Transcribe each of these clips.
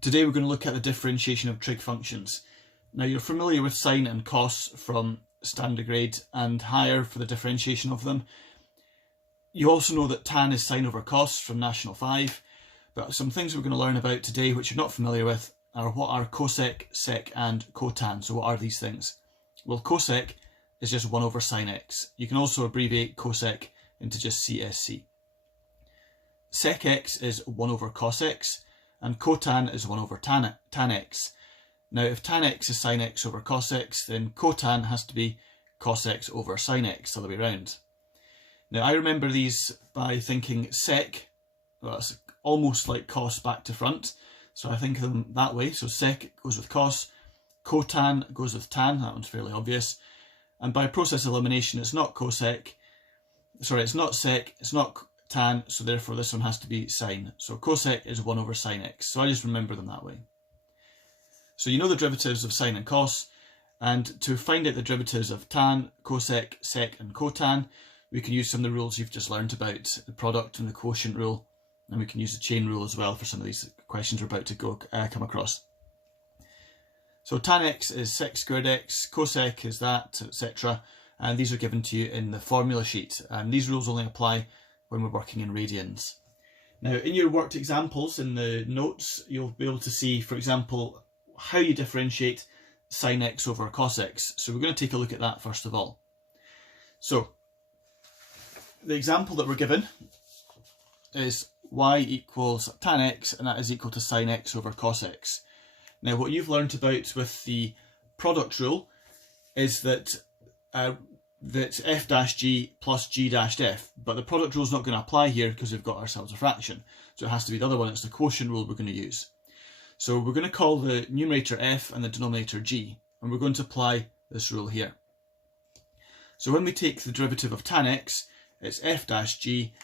Today we're going to look at the differentiation of trig functions. Now you're familiar with sine and cos from standard grade and higher for the differentiation of them. You also know that tan is sine over cos from National 5, but some things we're going to learn about today which you're not familiar with are what are cosec, sec and cotan. So what are these things? Well, cosec is just 1 over sine x. You can also abbreviate cosec into just CSC. Sec x is 1 over cos x, and cotan is 1 over tan x. Now if tan x is sine x over cos x, then cotan has to be cos x over sine x, the other way around. Now I remember these by thinking sec, well, that's almost like cos back to front, so I think of them that way. So sec goes with cos, cotan goes with tan, that one's fairly obvious, and by process of elimination it's not cosec, sorry, it's not sec, it's not tan, so therefore this one has to be sine. So cosec is 1 over sine x, so I just remember them that way. So you know the derivatives of sine and cos, and to find out the derivatives of tan, cosec, sec and cotan, we can use some of the rules you've just learned about, the product and the quotient rule, and we can use the chain rule as well for some of these questions we're about to come across. So tan x is sec squared x, cosec is that, etc. And these are given to you in the formula sheet, and these rules only apply when we're working in radians. Now in your worked examples in the notes, you'll be able to see, for example, how you differentiate sine x over cos x. So we're going to take a look at that first of all. So the example that we're given is y equals tan x, and that is equal to sine x over cos x. Now what you've learnt about with the product rule is that that's f dash g plus g dash f, but the product rule is not going to apply here because we've got ourselves a fraction, so it has to be the other one. It's the quotient rule we're going to use. So we're going to call the numerator f and the denominator g, and we're going to apply this rule here. So when we take the derivative of tan x, it's f dash g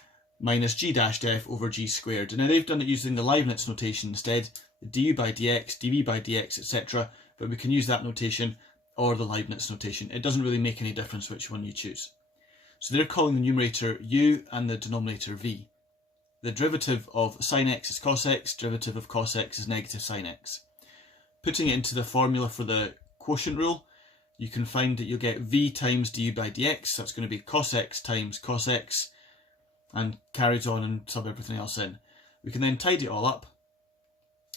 minus g dash f over g squared. Now they've done it using the Leibniz notation instead, the du by dx, dv by dx, etc. But we can use that notation or the Leibniz notation. It doesn't really make any difference which one you choose. So they're calling the numerator u and the denominator v. The derivative of sine x is cos x, derivative of cos x is negative sine x. Putting it into the formula for the quotient rule, you can find that you'll get v times du by dx, so that's going to be cos x times cos x, and carries on and sub everything else in. We can then tidy it all up,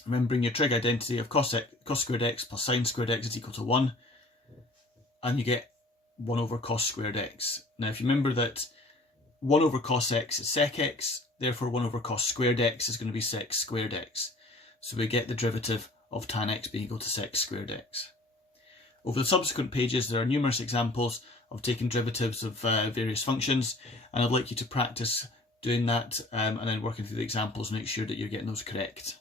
remembering your trig identity of cos squared x plus sine squared x is equal to 1, and you get 1 over cos squared x. Now if you remember that 1 over cos x is sec x, therefore 1 over cos squared x is going to be sec squared x. So we get the derivative of tan x being equal to sec squared x. Over the subsequent pages there are numerous examples of taking derivatives of various functions, and I'd like you to practice doing that and then working through the examples, make sure that you're getting those correct.